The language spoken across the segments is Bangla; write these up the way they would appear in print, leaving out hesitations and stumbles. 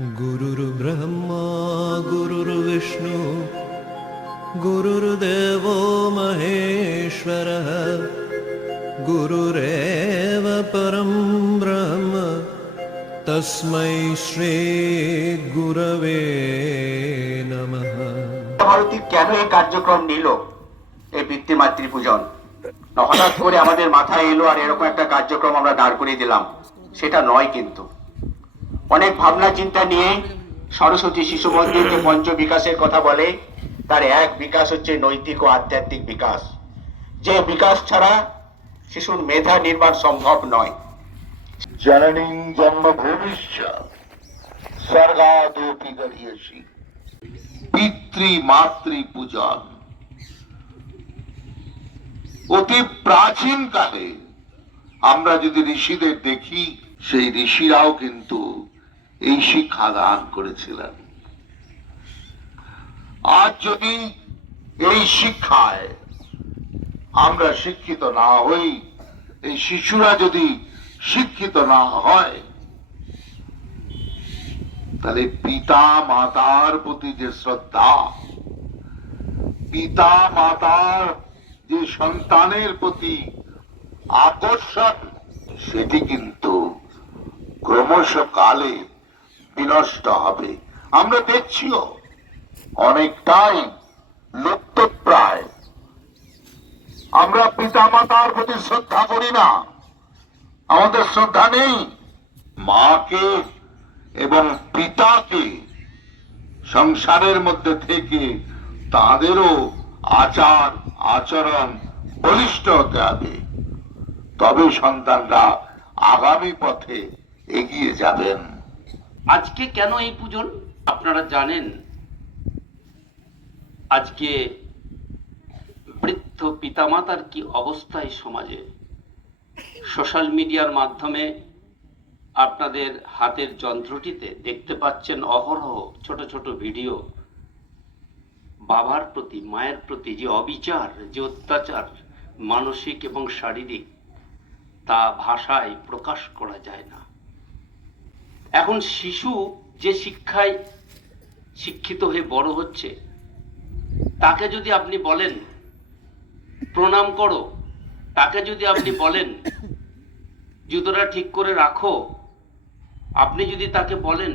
गुरुर्ब्रह्मा गुरुर्विष्णु गुरुर्देवो महेश्वरः गुरुरेव परं ब्रह्म तस्मै श्री गुरवे नमः। ভারতী কেন এই কার্যক্রম নিল, এই পিতৃমাতৃ পূজন? হঠাৎ করে আমাদের মাথায় এলো আর এরকম একটা কার্যক্রম আমরা দাঁড় করিয়ে দিলাম, সেটা নয়। কিন্তু অনেক ভাবনা চিন্তা নিয়ে সরস্বতী শিশু মন্দির যে পঞ্চ বিকাশের কথা বলে, তার এক বিকাশ হচ্ছে নৈতিক ও আধ্যাত্মিক বিকাশ। যে বিকাশ ছাড়া শিশুর মেধা নির্মাণ সম্ভব নয়। জননীং জন্মভূমিশ্চ স্বর্গাদপি গরীয়সি। পিতৃ মাতৃ পূজন অতি প্রাচীন কালে আমরা যদি ঋষিদের দেখি, সেই ঋষিরাও কিন্তু এই শিক্ষা দান করেছিলেন। আজ যদি এই শিক্ষায় আমরা শিক্ষিত না হই, এই শিশুরা যদি শিক্ষিত না হয়, তাহলে পিতা মাতার প্রতি যে শ্রদ্ধা, পিতা মাতার যে সন্তানের প্রতি আকর্ষণ, সেটি কিন্তু ক্রমশ কালে বিনষ্ট হবে। আমরা দেখছিও অনেকটাই লুপ্তপ্রায়। আমরা পিতা মাতার প্রতি শ্রদ্ধা করি না, আমাদের শ্রদ্ধা নেই। মাকে এবং পিতাকে সংসারের মধ্যে থেকে তাদেরও আচার আচরণ বলিষ্ঠ হতে হবে, তবে সন্তানরা আগামী পথে এগিয়ে যাবেন। আজকে কেন এই পূজন আপনারা জানেন? আজকে বৃদ্ধ পিতামাতার কি অবস্থা এই সমাজে। সোশ্যাল মিডিয়ার মাধ্যমে আপনাদের হাতের যন্ত্রটিতে দেখতে পাচ্ছেন অহরহ ছোট ছোট ভিডিও। বাবার প্রতি মায়ের প্রতি যে অবিচার, যে অত্যাচার মানসিক এবং শারীরিক, তা ভাষায় প্রকাশ করা যায় না। এখন শিশু যে শিক্ষায় শিক্ষিত হয়ে বড় হচ্ছে, তাকে যদি আপনি বলেন প্রণাম করো, তাকে যদি আপনি বলেন জুতোটা ঠিক করে রাখো, আপনি যদি তাকে বলেন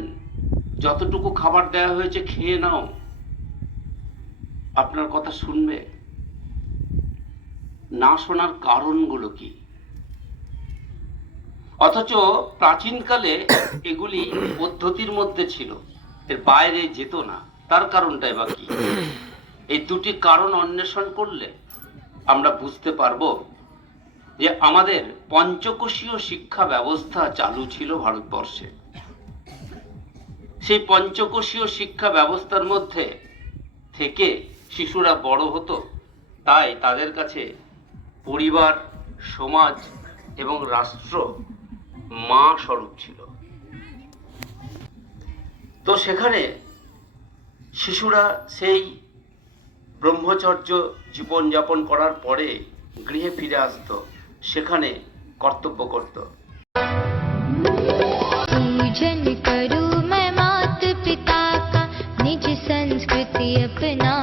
যতটুকু খাবার দেওয়া হয়েছে খেয়ে নাও, আপনার কথা শুনবে? না শোনার কারণগুলো কি? অথচ প্রাচীনকালে এগুলি পদ্ধতির মধ্যে ছিল, এর বাইরে যেত না। তার কারণটাই বা কি? এই দুটি কারণ অন্বেষণ করলে আমরা বুঝতে পারবো যে আমাদের পঞ্চকোষীয় শিক্ষা ব্যবস্থা চালু ছিল ভারতবর্ষে। সেই পঞ্চকোষীয় শিক্ষা ব্যবস্থার মধ্যে থেকে শিশুরা বড় হতো, তাই তাদের কাছে পরিবার, সমাজ এবং রাষ্ট্র মা স্বরূপ ছিল। তো সেখানে শিশুরা সেই ব্রহ্মচর্য জীবনযাপন করার পরে গৃহে ফিরে আসতো, সেখানে কর্তব্য করত। पूजन करूं मैं माता पिता का, निज संस्कृति अपना